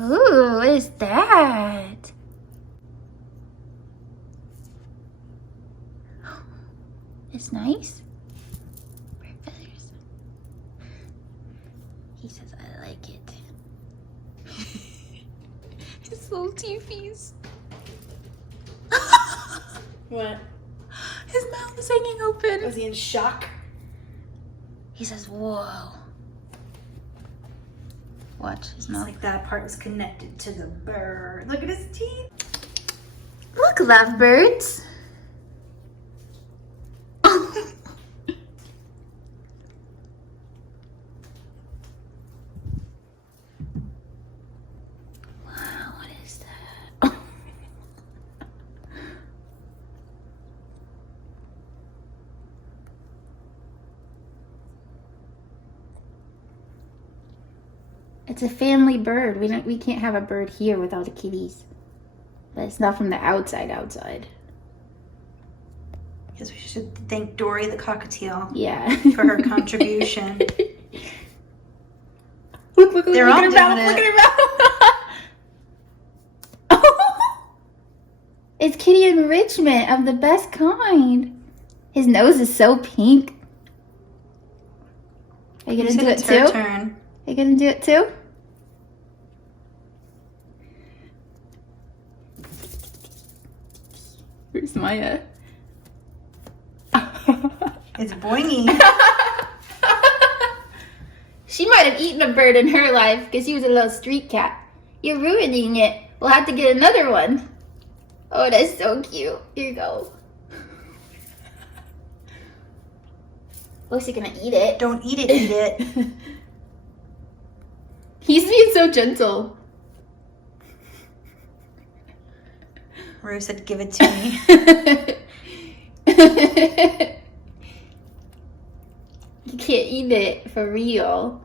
Ooh, what is that? It's nice. Bird feathers. He says I like it. His little teepees. What? His mouth is hanging open. Was he in shock? He says, whoa. Watch his It's mouth. like that part was connected to the bird. Look at his teeth. Look, lovebirds. Wow, what is that? It's a family bird. We can't have a bird here without the kitties. But it's not from the outside. Because we should thank Dory the cockatiel Yeah. for her contribution. Look They're at all her doing mouth, it. look at her mouth. It's kitty enrichment of the best kind. His nose is so pink. Are you gonna do it It's her too? turn. Are you gonna do it too? Where's Maya? It's boingy. She might have eaten a bird in her life because she was a little street cat. You're ruining it. We'll have to get another one. Oh, that's so cute. Here you go. Looks like you're gonna eat it. Don't eat it, eat it. He's being so gentle. Rue said, give it to me. You can't eat it for real.